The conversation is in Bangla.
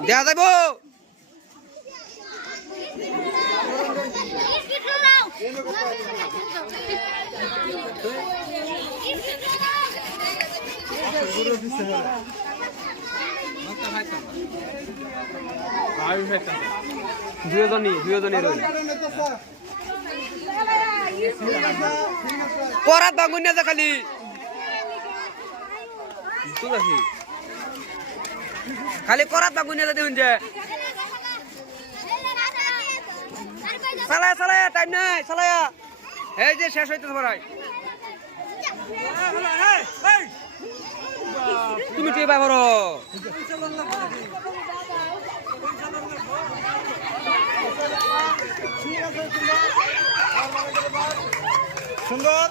দেখা যাইব দুজনই পরাত বাগুন না খালি খালি করাত বাগুন না দেখুন যে চালায়া চালায়া টাইম নাই চালায়া এই যে শেষ হইতে পারাই তুমি কে পাবো সুন্দর